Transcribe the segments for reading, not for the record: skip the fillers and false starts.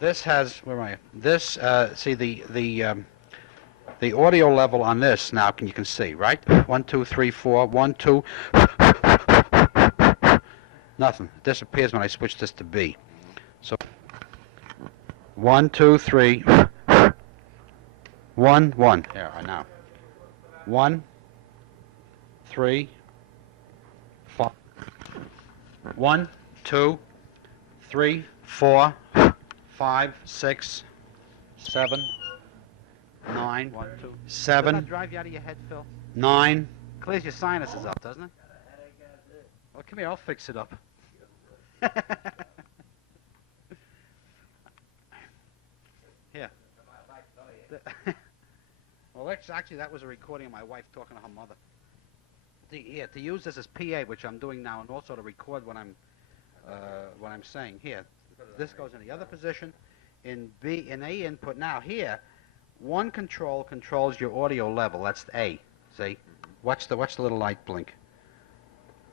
This has, where am I? This, see the audio level on this now, you can see, right? 1, 2, 3, 4, 1, 2. Nothing. It disappears when I switch this to B. So 1, 2, 3. 1, 1. Here, now. 1, 3, 4. 1, 2, 3, 4, 5, 6, 7, 9, 1, 2, 7. Doesn't that drive you out of your head, Phil? 9. Clears your sinuses up, doesn't it? Well, come here, I'll fix it up. Here. Well, actually, that was a recording of my wife talking to her mother. Here, to use this as PA, which I'm doing now, and also to record what I'm saying. Here, this goes in the other position. In B, in A input. Now here, one control controls your audio level. That's A. See? Watch the little light blink.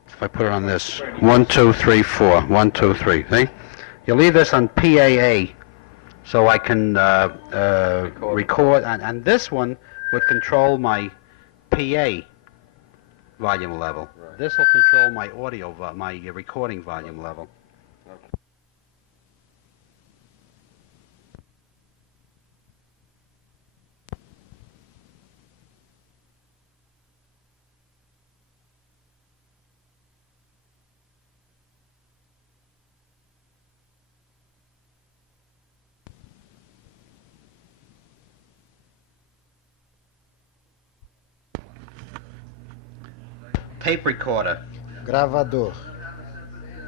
If I put it on this, 1, 2, 3, 4, 1, 2, 3. See? You leave this on PAA, so I can record, and this one would control my PA volume level. Right. This will control my audio, my recording volume level. Okay. Tape recorder. Gravador.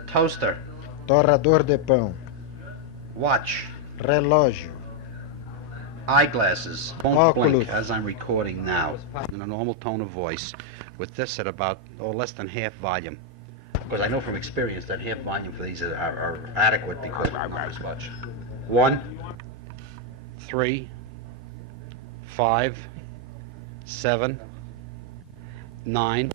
Toaster. Torrador de pão. Watch. Relógio. Eyeglasses. Won't Óculos. blink as I'm recording now in a normal tone of voice with this at about less than half volume. Because I know from experience that half volume for these are adequate because I'm not as much. 1, 3, 5, 7, 9.